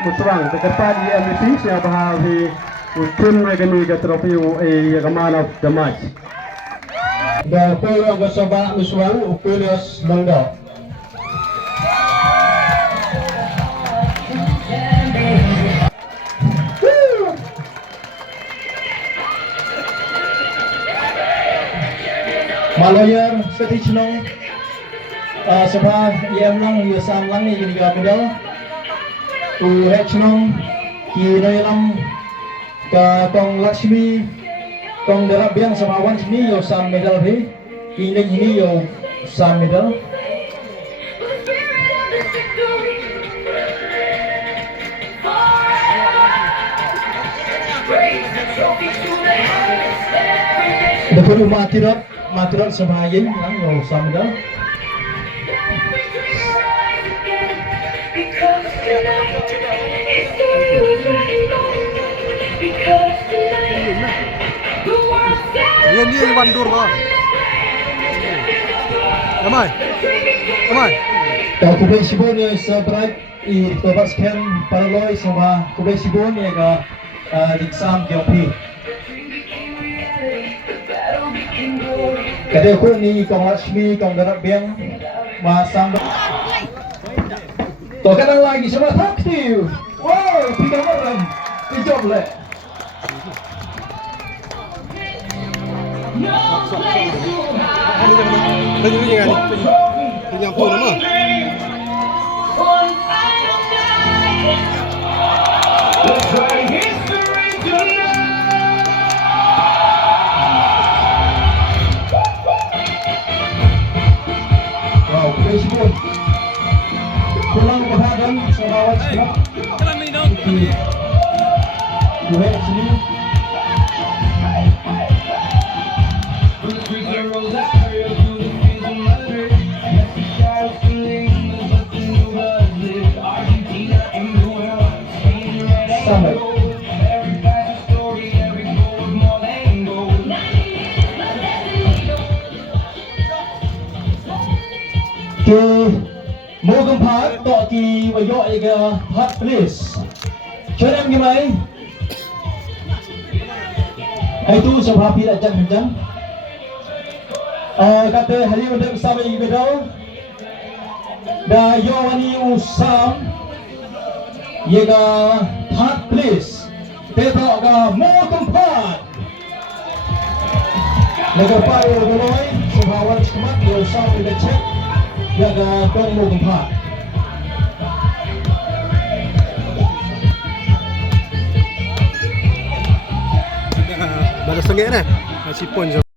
muswang dekat di MVP siapa havi tim kami ke trofi man of the match. The player of Subah muswang Julius Bangda. Maloyer Setichno Subah yem lang yu sam lang ni juga medal u hechnong ki noilam ka tong Lakshmi tong darab yang sama wan sini yo sam medal he ki ini yo sam medal Depan matirat sama yin lang yo sam medal Ini wandur kok. Ramai. Kau kubek sibun ni seberat i tobat sekian paraloi sama kubek sibun ni agak diksam jopi. Kadang aku ni kong Lakshmi kong darab biang masam. Toh kadang lagi sama taktiv. Wow, 3 orang. Kejap le. Ini yang pun nama. Wow, Facebook. Pulang bahagian selawat semua. Dua sini. Sampai. Ke mua gom phát tọa kỳ và dọi cái hot please cho em cái máy hay tu Subah phi đã chân kata hari untuk sampai di bedau dah yowani usam yega hot please tetok ga mua gom phát lepas paru doloi Subah wan cemat dia usam dia cek jaga tong mo gempa. Baru sengit ni. Masih pun je.